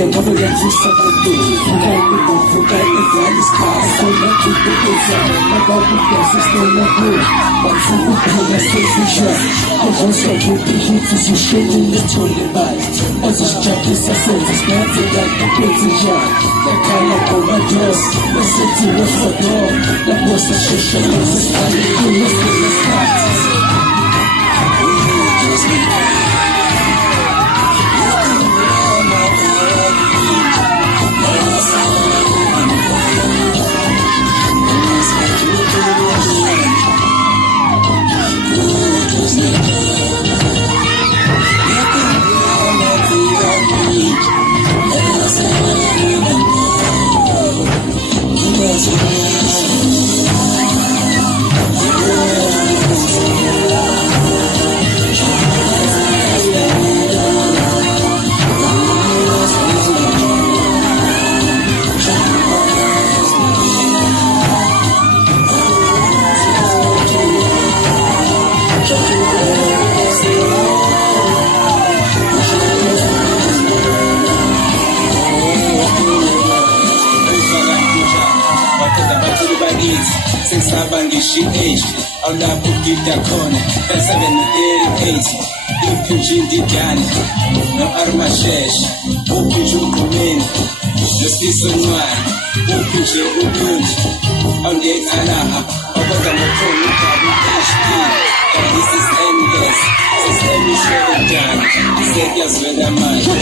Never let you suffer through. Forget the values cause so much to the desire. My God, the best is still not good. But for the pain, I stay for sure. I want so to be here to see shit in the toilet life. As a strap is a sentence, man, to like the pretty young. That kind of overdose. The city was for dog. That was a shit show. This is how you do it in the sky. Sensaba ngishiage awulapho ugida khona 3788 iphinje indigane no-armashesh uphinje umgqumeni nosifiso ncwane uphinje ubuntu awungeyithalaha okwenza ngokhona ugabi u-hd and this is endless sistemi showdown sekuyazwela manje